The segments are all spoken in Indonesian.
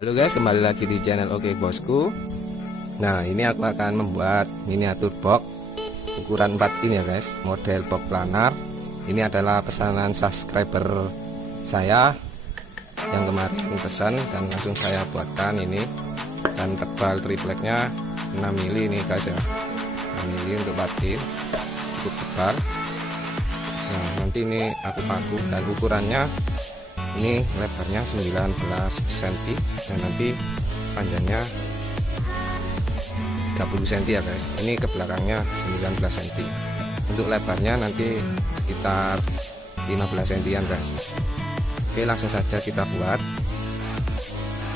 Halo guys, kembali lagi di channel Oke Bosku. Nah, ini aku akan membuat miniatur box ukuran 4 in ya guys, model box planar. Ini adalah pesanan subscriber saya yang kemarin pesan dan langsung saya buatkan ini. Dan tebal tripleknya 6 mili ini guys ya, 6 mili untuk 4 in, cukup tebal. Nah, nanti ini aku paku dan ukurannya ini lebarnya 19 cm dan nanti panjangnya 30 cm ya guys. Ini ke belakangnya 19 cm. Untuk lebarnya nanti sekitar 15 cm guys. Oke, langsung saja kita buat.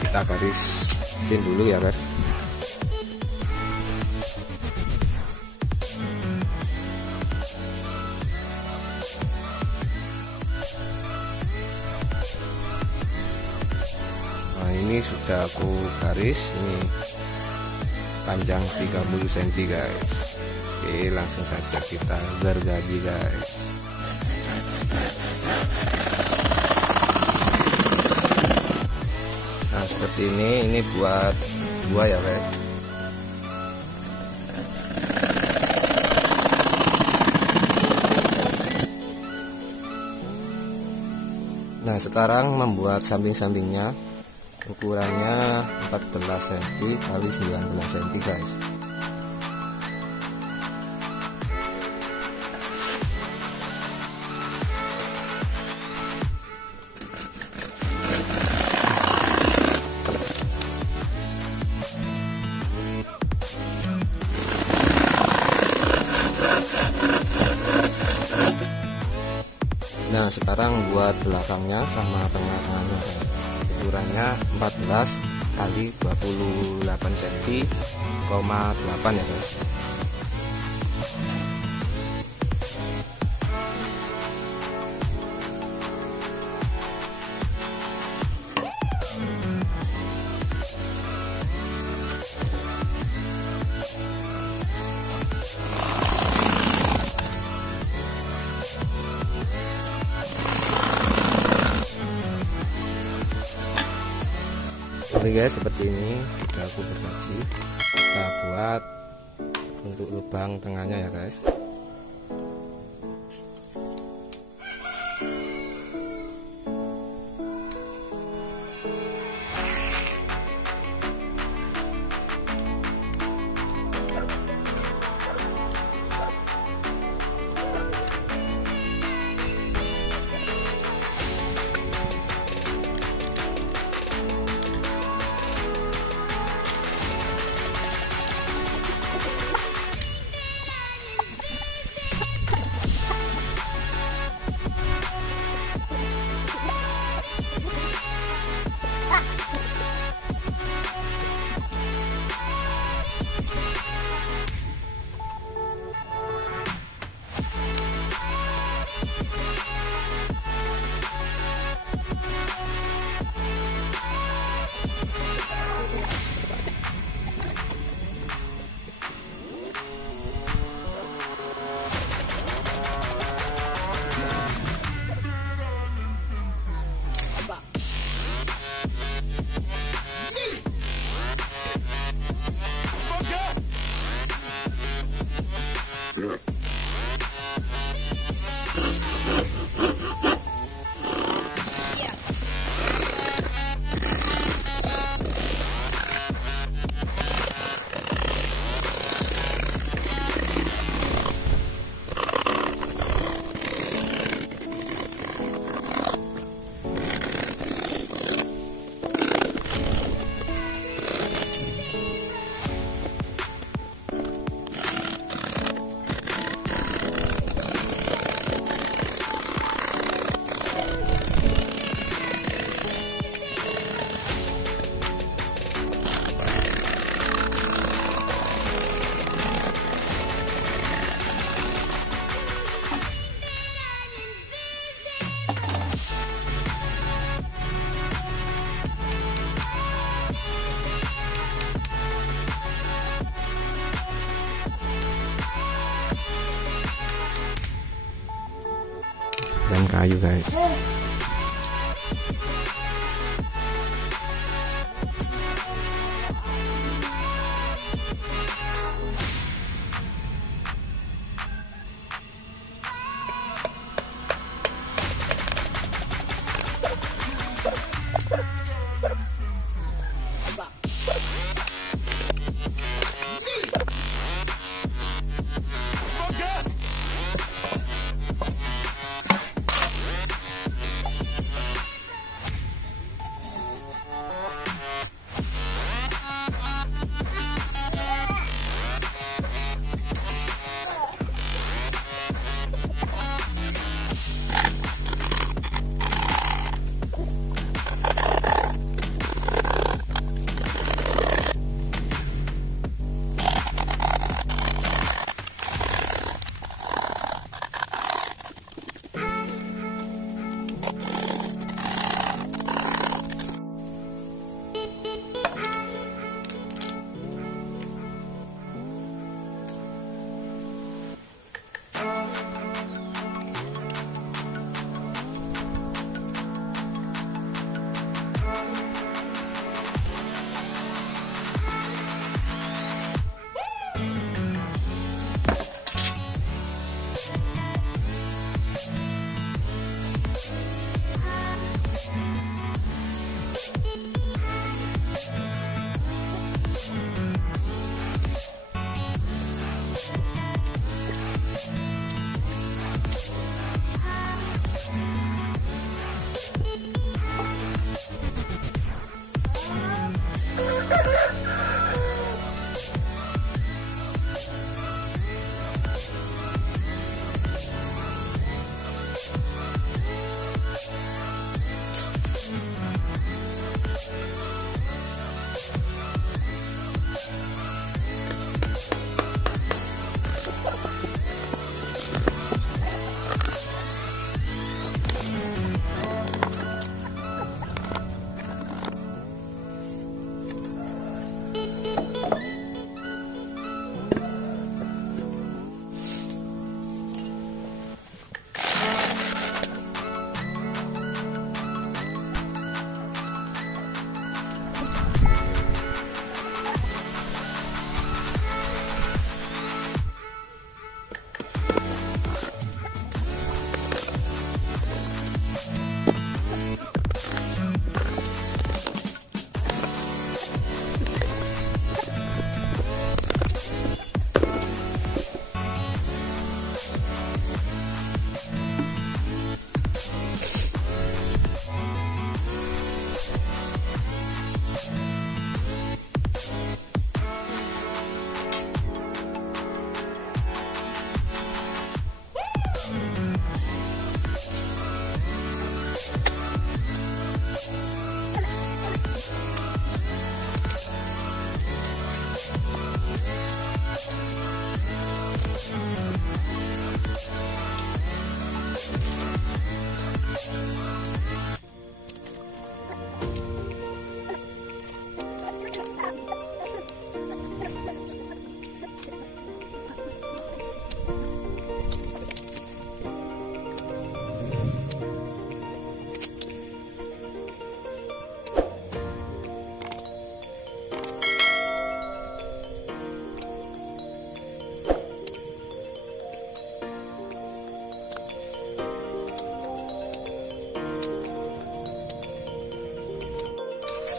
Kita garisin dulu ya guys. Ini sudah aku garis, ini panjang 30 cm guys. Oke, langsung saja kita bergaji guys. Nah, seperti ini buat buah ya guys. Nah, sekarang membuat samping-sampingnya. Ukurannya 14 cm kali 19 cm guys. Nah, sekarang buat belakangnya sama tengah-tengahnya guys. Ukurannya 14 kali 28 cm, 8 ya guys. Oke guys, seperti ini sudah aku bergaji. Kita buat untuk lubang tengahnya ya guys. Dan kayu guys.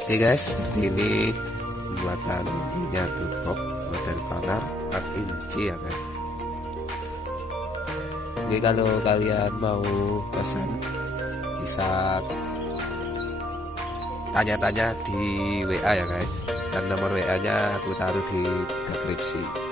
Oke guys, seperti ini pembuatan miniatur box model planar 4 inci ya guys. Oke, kalau kalian mau pesan bisa tanya-tanya di WA ya guys, dan nomor WA nya aku taruh di deskripsi.